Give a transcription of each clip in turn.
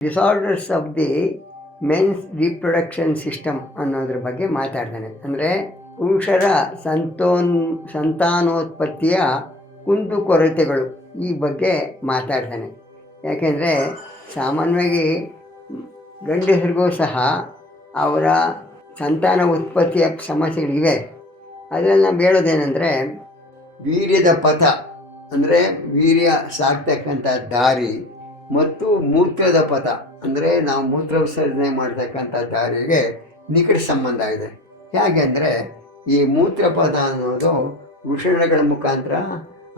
Disorders of the men's reproduction system ಅನ್ನೋದ್ರ ಬಗ್ಗೆ ಮಾತಾಡ್ತಾನೆ. ಅಂದರೆ ಪುರುಷರ ಸಂತಾನೋತ್ಪತ್ತಿಯ ಕುಂದುಕೊರತೆಗಳು ಈ ಬಗ್ಗೆ ಮಾತಾಡ್ತಾನೆ. ಯಾಕೆಂದರೆ ಸಾಮಾನ್ಯವಾಗಿ ಗಂಡಸರಿಗೂ ಸಹ ಅವರ ಸಂತಾನ ಉತ್ಪತ್ತಿಯ ಸಮಸ್ಯೆಗಳಿವೆ. ಅದರಲ್ಲಿ ನಾವು ಹೇಳೋದೇನೆಂದರೆ ವೀರ್ಯದ ಪಥ ಅಂದರೆ ವೀರ್ಯ ಸಾಕ್ತಕ್ಕಂಥ ದಾರಿ ಮತ್ತು ಮೂತ್ರದ ಪಥ ಅಂದರೆ ನಾವು ಮೂತ್ರ ವಿಸರ್ಜನೆ ಮಾಡ್ತಕ್ಕಂಥ ದಾರಿಗೆ ನಿಕಟ ಸಂಬಂಧ ಇದೆ. ಹೇಗೆ ಅಂದರೆ ಈ ಮೂತ್ರಪಥ ಅನ್ನೋದು ವೃಷಣಗಳ ಮುಖಾಂತರ,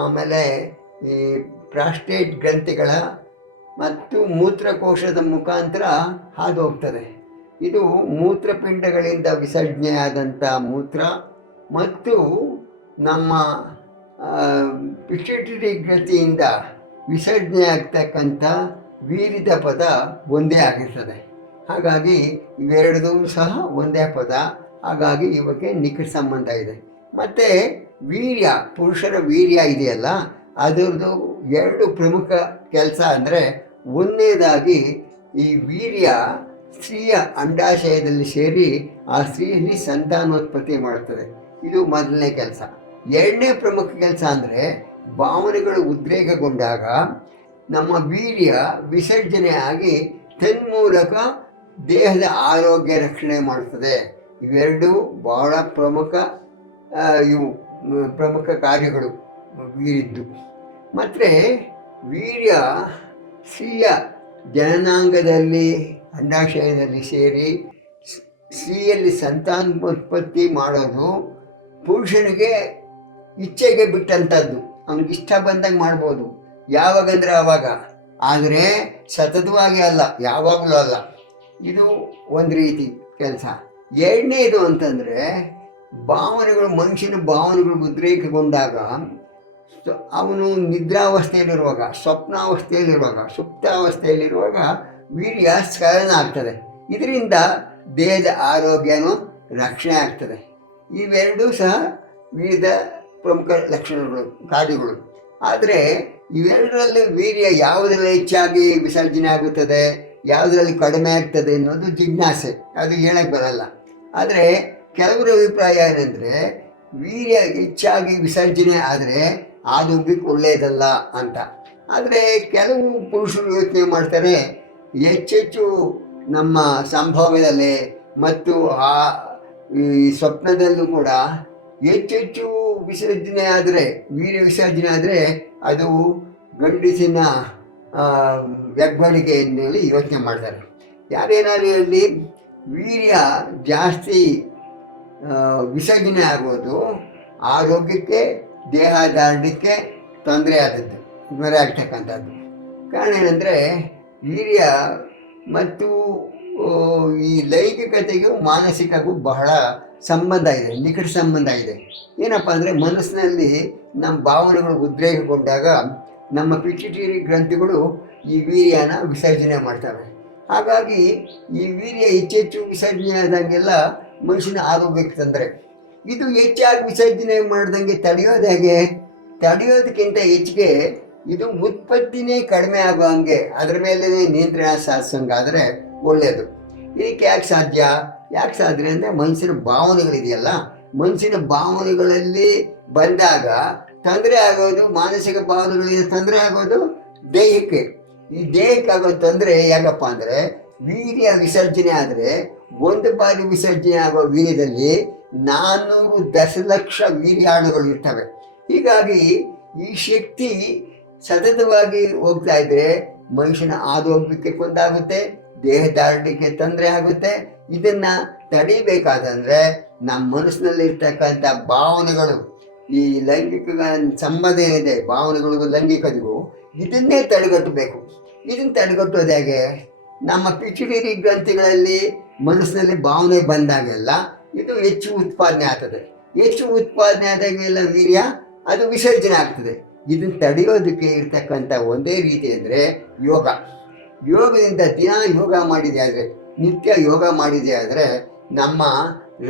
ಆಮೇಲೆ ಈ ಪ್ರಾಸ್ಟೇಟ್ ಗ್ರಂಥಿಗಳ ಮತ್ತು ಮೂತ್ರಕೋಶದ ಮುಖಾಂತರ ಹಾದು ಹೋಗ್ತದೆ. ಇದು ಮೂತ್ರಪಿಂಡಗಳಿಂದ ವಿಸರ್ಜನೆಯಾದಂಥ ಮೂತ್ರ ಮತ್ತು ನಮ್ಮ ಪಿಟ್ಯೂಟರಿ ಗ್ರಂಥಿಯಿಂದ ವಿಸರ್ಜನೆ ಆಗ್ತಕ್ಕಂಥ ವೀರ್ಯದ ಪದ ಒಂದೇ ಆಗಿರ್ತದೆ. ಹಾಗಾಗಿ ಇವೆರಡೂ ಸಹ ಒಂದೇ ಪದ. ಹಾಗಾಗಿ ಇವಕ್ಕೆ ನಿಕಟ ಸಂಬಂಧ ಇದೆ. ಮತ್ತು ವೀರ್ಯ, ಪುರುಷರ ವೀರ್ಯ ಇದೆಯಲ್ಲ, ಅದರದ್ದು ಎರಡು ಪ್ರಮುಖ ಕೆಲಸ ಅಂದರೆ, ಒಂದನೇದಾಗಿ ಈ ವೀರ್ಯ ಸ್ತ್ರೀಯ ಅಂಡಾಶಯದಲ್ಲಿ ಸೇರಿ ಆ ಸ್ತ್ರೀಯಲ್ಲಿ ಸಂತಾನೋತ್ಪತ್ತಿ ಮಾಡ್ತದೆ. ಇದು ಮೊದಲನೇ ಕೆಲಸ. ಎರಡನೇ ಪ್ರಮುಖ ಕೆಲಸ ಅಂದರೆ ಭಾವನೆಗಳು ಉದ್ರೇಕಗೊಂಡಾಗ ನಮ್ಮ ವೀರ್ಯ ವಿಸರ್ಜನೆ ಆಗಿ ತನ್ಮೂಲಕ ದೇಹದ ಆರೋಗ್ಯ ರಕ್ಷಣೆ ಮಾಡ್ತದೆ. ಇವೆರಡೂ ಬಹಳ ಪ್ರಮುಖ ಕಾರ್ಯಗಳು ವೀರ್ಯದ್ದು. ಮತ್ತು ವೀರ್ಯ ಸ್ತ್ರೀಯ ಜನನಾಂಗದಲ್ಲಿ ಅಂಡಾಶಯದಲ್ಲಿ ಸೇರಿ ಸ್ತ್ರೀಯಲ್ಲಿ ಸಂತಾನೋತ್ಪತ್ತಿ ಮಾಡೋದು ಪುರುಷನಿಗೆ ಇಚ್ಛೆಗೆ ಬಿಟ್ಟಂಥದ್ದು. ಅವನಿಗೆ ಇಷ್ಟ ಬಂದಂಗೆ ಮಾಡ್ಬೋದು, ಯಾವಾಗಂದರೆ ಆವಾಗ, ಆದರೆ ಸತತವಾಗಿ ಅಲ್ಲ, ಯಾವಾಗಲೂ ಅಲ್ಲ. ಇದು ಒಂದು ರೀತಿ ಕೆಲಸ. ಎರಡನೇದು ಅಂತಂದರೆ ಭಾವನೆಗಳು, ಮನುಷ್ಯನ ಭಾವನೆಗಳು ಉದ್ರೇಕಗೊಂಡಾಗ ಅವನು ನಿದ್ರಾವಸ್ಥೆಯಲ್ಲಿರುವಾಗ, ಸ್ವಪ್ನಾವಸ್ಥೆಯಲ್ಲಿರುವಾಗ, ಸುಪ್ತಾವಸ್ಥೆಯಲ್ಲಿರುವಾಗ ವೀರ್ಯ ಸ್ಖಲನ ಆಗ್ತದೆ. ಇದರಿಂದ ದೇಹದ ಆರೋಗ್ಯನೂ ರಕ್ಷಣೆ ಆಗ್ತದೆ. ಇವೆರಡೂ ಸಹ ವೀರ್ಯದ ಪ್ರಮುಖ ಲಕ್ಷಣಗಳು, ಕಾರ್ಯಗಳು. ಆದರೆ ಇವೆರಡರಲ್ಲಿ ವೀರ್ಯ ಯಾವುದರಲ್ಲಿ ಹೆಚ್ಚಾಗಿ ವಿಸರ್ಜನೆ ಆಗುತ್ತದೆ, ಯಾವುದರಲ್ಲಿ ಕಡಿಮೆ ಆಗ್ತದೆ ಅನ್ನೋದು ಜಿಜ್ಞಾಸೆ, ಅದು ಹೇಳಕ್ಕೆ ಬರಲ್ಲ. ಆದರೆ ಕೆಲವರ ಅಭಿಪ್ರಾಯ ಏನಂದರೆ ವೀರ್ಯ ಹೆಚ್ಚಾಗಿ ವಿಸರ್ಜನೆ ಆದರೆ ಆರೋಗ್ಯಕ್ಕೆ ಒಳ್ಳೆಯದಲ್ಲ ಅಂತ. ಆದರೆ ಕೆಲವು ಪುರುಷರು ಯೋಚನೆ ಮಾಡ್ತಾರೆ, ಹೆಚ್ಚೆಚ್ಚು ನಮ್ಮ ಸಂಭೋಗದಲ್ಲಿ ಮತ್ತು ಈ ಸ್ವಪ್ನದಲ್ಲೂ ಕೂಡ ಹೆಚ್ಚೆಚ್ಚು ವಿಸರ್ಜನೆ ಆದರೆ, ವೀರ್ಯ ವಿಸರ್ಜನೆ ಆದರೆ ಅದು ಗಂಡಸಿನ ಬೆಳವಣಿಗೆ ಅಂತೇಳಿ ಯೋಚನೆ ಮಾಡ್ತಾರೆ. ಯಾರೇನಾದ್ರು ಹೇಳಿ ವೀರ್ಯ ಜಾಸ್ತಿ ವಿಸರ್ಜನೆ ಆಗೋದು ಆರೋಗ್ಯಕ್ಕೆ, ದೇಹದಾರ್ಢ್ಯಕ್ಕೆ ತೊಂದರೆ ಆದದ್ದು, ತೊಂದರೆ ಆಗ್ತಕ್ಕಂಥದ್ದು. ಕಾರಣ ಏನಂದರೆ ವೀರ್ಯ ಮತ್ತು ಈ ಲೈಂಗಿಕತೆಗೂ ಮಾನಸಿಕಗೂ ಬಹಳ ಸಂಬಂಧ ಇದೆ, ನಿಕಟ ಸಂಬಂಧ ಇದೆ. ಏನಪ್ಪ ಅಂದರೆ ಮನಸ್ಸಿನಲ್ಲಿ ನಮ್ಮ ಭಾವನೆಗಳು ಉದ್ರೇಕಗೊಂಡಾಗ ನಮ್ಮ ಪಿಟ್ಯೂಟರಿ ಗ್ರಂಥಿಗಳು ಈ ವೀರ್ಯನ ವಿಸರ್ಜನೆ ಮಾಡ್ತವೆ. ಹಾಗಾಗಿ ಈ ವೀರ್ಯ ಹೆಚ್ಚೆಚ್ಚು ವಿಸರ್ಜನೆ ಆದಂಗೆಲ್ಲ ಮನುಷ್ಯನ ಆರೋಗ್ಯಕ್ಕೆ ತೊಂದರೆ. ಇದು ಹೆಚ್ಚಾಗಿ ವಿಸರ್ಜನೆ ಮಾಡ್ದಂಗೆ ತಡೆಯೋದು ಹೇಗೆ? ತಡೆಯೋದಕ್ಕಿಂತ ಹೆಚ್ಚಿಗೆ ಇದು ಉತ್ಪತ್ತಿನೇ ಕಡಿಮೆ ಆಗೋ ಹಂಗೆ ಅದರ ಮೇಲೆ ನಿಯಂತ್ರಣ ಸಾಧಿಸೋಂಗಾದರೆ ಒಳ್ಳೆಯದು. ಇದಕ್ಕೆ ಯಾಕೆ ಸಾಧ್ಯ ಅಂದರೆ ಮನಸ್ಸಿನ ಭಾವನೆಗಳಿದೆಯಲ್ಲ, ಮನಸ್ಸಿನ ಭಾವನೆಗಳಲ್ಲಿ ಬಂದಾಗ ತೊಂದರೆ ಆಗೋದು, ಮಾನಸಿಕ ಭಾವನೆಗಳಿಂದ ತೊಂದರೆ ಆಗೋದು ದೇಹಕ್ಕೆ. ಈ ದೇಹಕ್ಕೆ ಆಗೋ ತೊಂದರೆ ಯಾಕಪ್ಪ ಅಂದರೆ ವೀರ್ಯ ವಿಸರ್ಜನೆ ಆದರೆ ಒಂದು ಬಾರಿ ವಿಸರ್ಜನೆ ಆಗೋ ವೀರ್ಯದಲ್ಲಿ 400 ದಶಲಕ್ಷ ವೀರ್ಯಾಣುಗಳು ಇರ್ತವೆ. ಹೀಗಾಗಿ ಈ ಶಕ್ತಿ ಸತತವಾಗಿ ಹೋಗ್ತಾ ಇದ್ದರೆ ಮನುಷ್ಯನ ಆರೋಗ್ಯಕ್ಕೆ ಕೊಂದಾಗುತ್ತೆ, ದೇಹದಾರ್ಢ್ಯಕ್ಕೆ ತೊಂದರೆ ಆಗುತ್ತೆ. ಇದನ್ನು ತಡಿಬೇಕಾದಂದರೆ ನಮ್ಮ ಮನಸ್ಸಿನಲ್ಲಿರ್ತಕ್ಕಂಥ ಭಾವನೆಗಳು, ಈ ಲೈಂಗಿಕ ಸಂಬಂಧ ಏನಿದೆ ಭಾವನೆಗಳಿಗೂ ಲೈಂಗಿಕತೆಗೂ, ಇದನ್ನೇ ತಡೆಗಟ್ಟಬೇಕು. ಇದನ್ನು ತಡೆಗಟ್ಟೋದು ಹೇಗೆ? ನಮ್ಮ ಪಿಟ್ಯೂಟರಿ ಗ್ರಂಥಿಗಳಲ್ಲಿ ಮನಸ್ಸಿನಲ್ಲಿ ಭಾವನೆ ಬಂದಾಗೆಲ್ಲ ಇದು ಹೆಚ್ಚು ಉತ್ಪಾದನೆ ಆಗ್ತದೆ. ಹೆಚ್ಚು ಉತ್ಪಾದನೆ ಆದಾಗೆಲ್ಲ ವೀರ್ಯ ಅದು ವಿಸರ್ಜನೆ ಆಗ್ತದೆ. ಇದನ್ನು ತಡೆಯೋದಕ್ಕೆ ಇರ್ತಕ್ಕಂಥ ಒಂದೇ ರೀತಿ ಅಂದರೆ ಯೋಗ. ಯೋಗದಿಂದ ದಿನ ಯೋಗ ಮಾಡಿದೆ ಆದರೆ, ನಿತ್ಯ ಯೋಗ ಮಾಡಿದೆ ಆದರೆ ನಮ್ಮ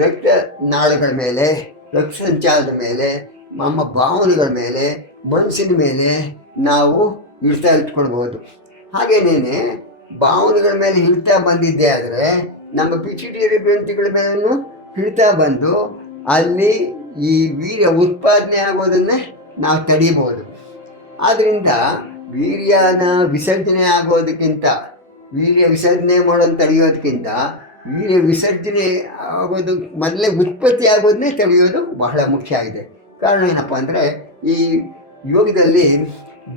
ರಕ್ತ ನಾಳಗಳ ಮೇಲೆ, ರಕ್ತ ಸಂಚಾರದ ಮೇಲೆ, ನಮ್ಮ ಭಾವನೆಗಳ ಮೇಲೆ, ಮನಸ್ಸಿನ ಮೇಲೆ ನಾವು ಇಟ್ಕೊಳ್ಬೋದು. ಹಾಗೇನೇ ಭಾವನೆಗಳ ಮೇಲೆ ಹಿಡಿತಾ ಬಂದಿದ್ದೆ ಆದರೆ ನಮ್ಮ ಪಿಚ್ಯುಟರಿ ಗ್ರಂಥಿಗಳ ಮೇಲೂ ಹಿಡಿತಾ ಬಂದು ಅಲ್ಲಿ ಈ ವೀರ್ಯ ಉತ್ಪಾದನೆ ಆಗೋದನ್ನೇ ನಾವು ತಡೀಬೋದು. ಆದ್ದರಿಂದ ವೀರ್ಯನ ವಿಸರ್ಜನೆ ಆಗೋದಕ್ಕಿಂತ, ವೀರ್ಯ ವಿಸರ್ಜನೆ ಮಾಡೋದು ತಡೆಯೋದಕ್ಕಿಂತ ವೀರ್ಯ ವಿಸರ್ಜನೆ ಆಗೋದು ಮೊದಲೇ ಉತ್ಪತ್ತಿ ಆಗೋದನ್ನೇ ತಡೆಯೋದು ಬಹಳ ಮುಖ್ಯ ಆಗಿದೆ. ಕಾರಣ ಏನಪ್ಪ ಅಂದರೆ ಈ ಯೋಗದಲ್ಲಿ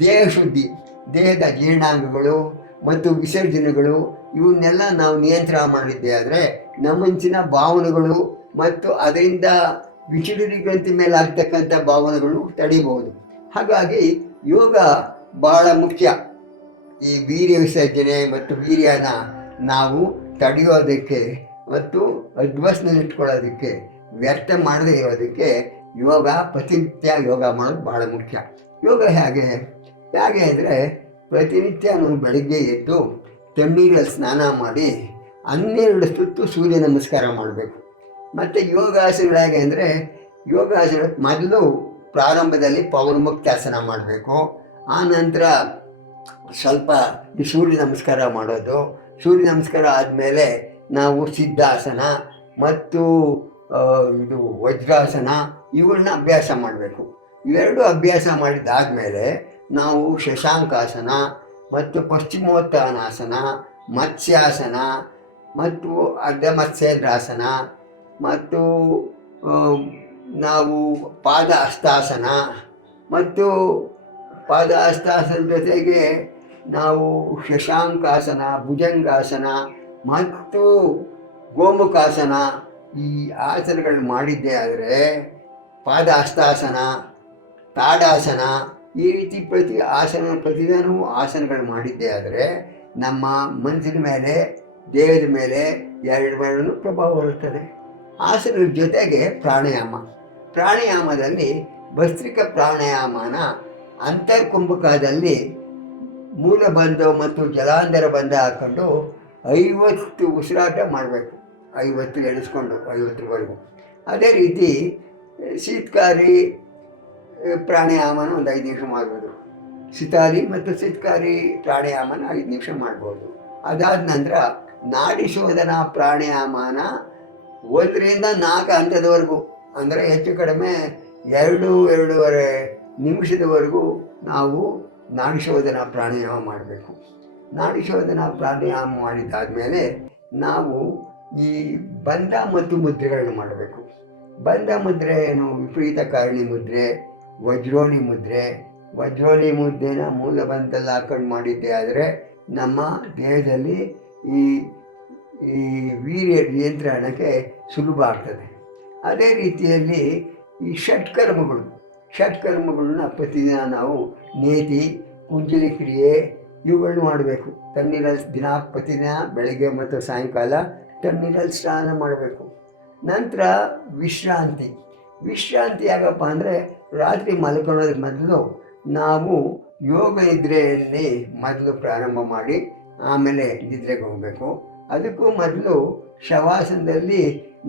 ದೇಹ ಶುದ್ಧಿ, ದೇಹದ ಜೀರ್ಣಾಂಗಗಳು ಮತ್ತು ವಿಸರ್ಜನೆಗಳು ಇವನ್ನೆಲ್ಲ ನಾವು ನಿಯಂತ್ರಣ ಮಾಡಿದ್ದೆ ಆದರೆ ನಮ್ಮಂಚಿನ ಭಾವನೆಗಳು ಮತ್ತು ಅದರಿಂದ ಪಿಚ್ಯುಟರಿ ಗ್ರಂಥಿ ಮೇಲೆ ಆಗ್ತಕ್ಕಂಥ ಭಾವನೆಗಳು ತಡೀಬಹುದು. ಹಾಗಾಗಿ ಯೋಗ ಬಹಳ ಮುಖ್ಯ. ಈ ವೀರ್ಯ ವಿಸರ್ಜನೆ ಮತ್ತು ವೀರ್ಯನ ನಾವು ತಡೆಯೋದಕ್ಕೆ ಮತ್ತು ಅಡ್ವಸ್ನಲ್ಲಿಟ್ಕೊಳ್ಳೋದಕ್ಕೆ, ವ್ಯರ್ಥ ಮಾಡದೇ ಇರೋದಕ್ಕೆ ಯೋಗ, ಪ್ರತಿನಿತ್ಯ ಯೋಗ ಮಾಡೋದು ಬಹಳ ಮುಖ್ಯ. ಯೋಗ ಹೇಗೆ ಅಂದರೆ ಪ್ರತಿನಿತ್ಯ ನಾವು ಬೆಳಗ್ಗೆ ಎದ್ದು ತಣ್ಣೀರಲ್ಲಿ ಸ್ನಾನ ಮಾಡಿ 12 ಸುತ್ತು ಸೂರ್ಯ ನಮಸ್ಕಾರ ಮಾಡಬೇಕು. ಮತ್ತು ಯೋಗಾಸನಗಳು ಹೇಗೆ ಅಂದರೆ ಯೋಗಾಸನ ಮೊದಲು ಪ್ರಾರಂಭದಲ್ಲಿ ಪವನಮುಕ್ತಾಸನ ಮಾಡಬೇಕು. ಆನಂತರ ಸ್ವಲ್ಪ ಈ ಸೂರ್ಯ ನಮಸ್ಕಾರ ಮಾಡೋದು. ಸೂರ್ಯ ನಮಸ್ಕಾರ ಆದಮೇಲೆ ನಾವು ಸಿದ್ಧಾಸನ ಮತ್ತು ಇದು ವಜ್ರಾಸನ ಇವುಗಳನ್ನ ಅಭ್ಯಾಸ ಮಾಡಬೇಕು. ಇವೆರಡು ಅಭ್ಯಾಸ ಮಾಡಿದ್ದಾದಮೇಲೆ ನಾವು ಶಶಾಂಕಾಸನ ಮತ್ತು ಪಶ್ಚಿಮೋತ್ತಾನಾಸನ, ಮತ್ಸ್ಯಾಸನ ಮತ್ತು ಅರ್ಧಮತ್ಸ್ಯೇಂದ್ರಾಸನ ಮತ್ತು ನಾವು ಪಾದ ಹಸ್ತಾಸನ ಮತ್ತು ಪಾದ ಹಸ್ತಾಸನ ಜೊತೆಗೆ ನಾವು ಶಶಾಂಕಾಸನ, ಭುಜಂಗಾಸನ ಮತ್ತು ಗೋಮುಖಾಸನ ಈ ಆಸನಗಳು ಮಾಡಿದ್ದೆ ಆದರೆ, ಪಾದ ಹಸ್ತಾಸನ, ತಾಡಾಸನ ಈ ರೀತಿ ಪ್ರತಿದಿನವೂ ಆಸನಗಳು ಮಾಡಿದ್ದೆ ಆದರೆ ನಮ್ಮ ಮನಸ್ಸಿನ ಮೇಲೆ, ದೇಹದ ಮೇಲೆ ಎರಡೂ ಪ್ರಭಾವ ಬರುತ್ತದೆ. ಆಸನದ ಜೊತೆಗೆ ಪ್ರಾಣಾಯಾಮದಲ್ಲಿ ಭಸ್ತ್ರಿಕ ಪ್ರಾಣಾಯಾಮನ ಅಂತರ್ಕುಂಭಕದಲ್ಲಿ ಮೂಲಬಂಧ ಮತ್ತು ಜಲಾಂಧರ ಬಂಧ ಹಾಕ್ಕೊಂಡು 50 ಉಸಿರಾಟ ಮಾಡಬೇಕು. 50 ಎಣಿಸ್ಕೊಂಡು 50ವರೆಗೂ. ಅದೇ ರೀತಿ ಶೀತಕಾರಿ ಪ್ರಾಣಾಯಾಮನ ಒಂದು 5 ನಿಮಿಷ ಮಾಡ್ಬೋದು. ಶಿತಾರಿ ಮತ್ತು ಶೀತಕಾರಿ ಪ್ರಾಣಾಯಾಮನ 5 ನಿಮಿಷ ಮಾಡ್ಬೋದು. ಅದಾದ ನಂತರ ನಾಡಿ ಶೋಧನಾ ಪ್ರಾಣಾಯಾಮನ 1 ರಿಂದ 4 ಹಂತದವರೆಗೂ, ಅಂದರೆ ಹೆಚ್ಚು ಕಡಿಮೆ 2-2.5 ನಿಮಿಷದವರೆಗೂ ನಾವು ನಾಡಿ ಶೋಧನಾ ಪ್ರಾಣಾಯಾಮ ಮಾಡಬೇಕು. ನಾಡಿ ಶೋಧನಾ ಪ್ರಾಣಾಯಾಮ ಮಾಡಿದ್ದಾದಮೇಲೆ ನಾವು ಈ ಬಂಧ ಮತ್ತು ಮುದ್ರೆಗಳನ್ನು ಮಾಡಬೇಕು. ಬಂಧ ಮುದ್ರೆ ಏನು? ವಿಪರೀತ ಕಾರಣಿ ಮುದ್ರೆ, ವಜ್ರೋಣಿ ಮುದ್ರೆ. ವಜ್ರೋಣಿ ಮುದ್ರೆನ ಮೂಲಬಂಧದಲ್ಲಿ ಹಾಕೊಂಡು ಮಾಡಿದ್ದೆ ಆದರೆ ನಮ್ಮ ದೇಹದಲ್ಲಿ ಈ ವೀರ್ಯ ನಿಯಂತ್ರಣಕ್ಕೆ ಸುಲಭ ಆಗ್ತದೆ. ಅದೇ ರೀತಿಯಲ್ಲಿ ಈ ಷಟ್ಕರ್ಮಗಳನ್ನ ಪ್ರತಿದಿನ ನಾವು ನೇತಿ, ಕುಂಜಲಿ ಕ್ರಿಯೆ ಇವುಗಳನ್ನ ಮಾಡಬೇಕು. ತಣ್ಣೀರಲ್ಲಿ ಪ್ರತಿದಿನ ಬೆಳಗ್ಗೆ ಮತ್ತು ಸಾಯಂಕಾಲ ತಣ್ಣೀರಲ್ಲಿ ಸ್ನಾನ ಮಾಡಬೇಕು. ನಂತರ ವಿಶ್ರಾಂತಿ ಯಾಕಪ್ಪ ಅಂದರೆ ರಾತ್ರಿ ಮಲ್ಕೊಳ್ಳೋದಕ್ಕೆ ಮೊದಲು ನಾವು ಯೋಗ ನಿದ್ರೆಯಲ್ಲಿ ಮೊದಲು ಪ್ರಾರಂಭ ಮಾಡಿ ಆಮೇಲೆ ನಿದ್ರೆಗೆ ಹೋಗಬೇಕು. ಅದಕ್ಕೂ ಮೊದಲು ಶವಾಸನದಲ್ಲಿ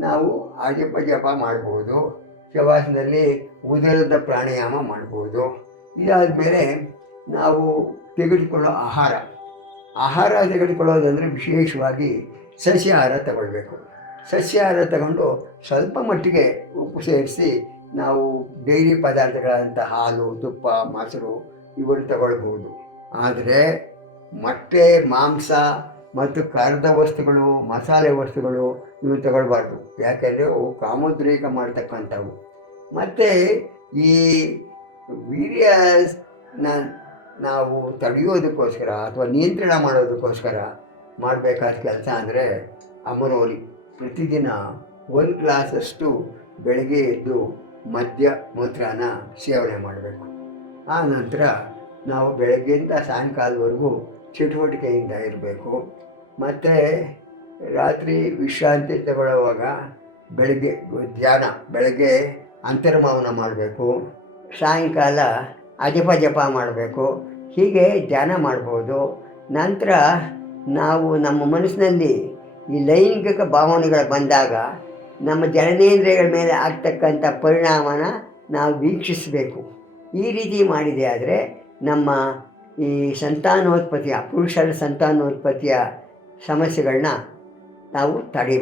ನಾವು ಜಪ ಮಾಡ್ಬೋದು. ಶವಾಸನದಲ್ಲಿ ಉದರದ ಪ್ರಾಣಾಯಾಮ ಮಾಡ್ಬೋದು. ಇದಾದ ಮೇಲೆ ನಾವು ತೆಗೆದುಕೊಳ್ಳೋ ಆಹಾರ ತೆಗೆದುಕೊಳ್ಳೋದಂದರೆ ವಿಶೇಷವಾಗಿ ಸಸ್ಯಾಹಾರ ತಗೊಳ್ಬೇಕು. ಸಸ್ಯಾಹಾರ ತಗೊಂಡು ಸ್ವಲ್ಪ ಮಟ್ಟಿಗೆ ಉಪ್ಪು ಸೇರಿಸಿ ನಾವು ಡೈರಿ ಪದಾರ್ಥಗಳಂಥ ಹಾಲು, ತುಪ್ಪ, ಮೊಸರು ಇವನ್ನು ತಗೊಳ್ಬೋದು. ಆದರೆ ಮೊಟ್ಟೆ, ಮಾಂಸ ಮತ್ತು ಕರ್ದ ವಸ್ತುಗಳು, ಮಸಾಲೆ ವಸ್ತುಗಳು ಇವು ತಗೊಳ್ಬಾರ್ದು. ಯಾಕೆಂದರೆ ಅವು ಕಾಮೋದ್ರೇಕ ಮಾಡ್ತಕ್ಕಂಥವು. ಮತ್ತು ಈ ವೀರ್ಯನ ನಾವು ತಡೆಯೋದಕ್ಕೋಸ್ಕರ ಅಥವಾ ನಿಯಂತ್ರಣ ಮಾಡೋದಕ್ಕೋಸ್ಕರ ಮಾಡಬೇಕಾದ ಕೆಲಸ ಅಂದರೆ ಅಮರೋಲಿ. ಪ್ರತಿದಿನ 1 ಗ್ಲಾಸಷ್ಟು ಬೆಳಗ್ಗೆ ಎದ್ದು ಮದ್ಯ ಮೂತ್ರನ ಸೇವನೆ ಮಾಡಬೇಕು. ಆ ನಂತರ ನಾವು ಬೆಳಗ್ಗೆಯಿಂದ ಸಾಯಂಕಾಲದವರೆಗೂ ಚಟುವಟಿಕೆಯಿಂದ ಇರಬೇಕು. ಮತ್ತು ರಾತ್ರಿ ವಿಶ್ರಾಂತಿ ತಗೊಳ್ಳುವಾಗ ಬೆಳಗ್ಗೆ ಅಂತರ್ಮೌನ ಮಾಡಬೇಕು. ಸಾಯಂಕಾಲ ಜಪ ಮಾಡಬೇಕು. ಹೀಗೆ ಧ್ಯಾನ ಮಾಡ್ಬೋದು. ನಂತರ ನಾವು ನಮ್ಮ ಮನಸ್ಸಿನಲ್ಲಿ ಈ ಲೈಂಗಿಕ ಭಾವನೆಗಳು ಬಂದಾಗ ನಮ್ಮ ಜನನೇಂದ್ರಿಯಗಳ ಮೇಲೆ ಆಗ್ತಕ್ಕಂಥ ಪರಿಣಾಮನ ನಾವು ವೀಕ್ಷಿಸಬೇಕು. ಈ ರೀತಿ ಮಾಡಿದೆ ಆದರೆ ನಮ್ಮ ಈ ಸಂತಾನೋತ್ಪತ್ತಿಯ ಪುರುಷರ ಸಂತಾನೋತ್ಪತ್ತಿಯ ಸಮಸ್ಯೆಗಳನ್ನ ನಾವು ತಡಿಬಹುದು.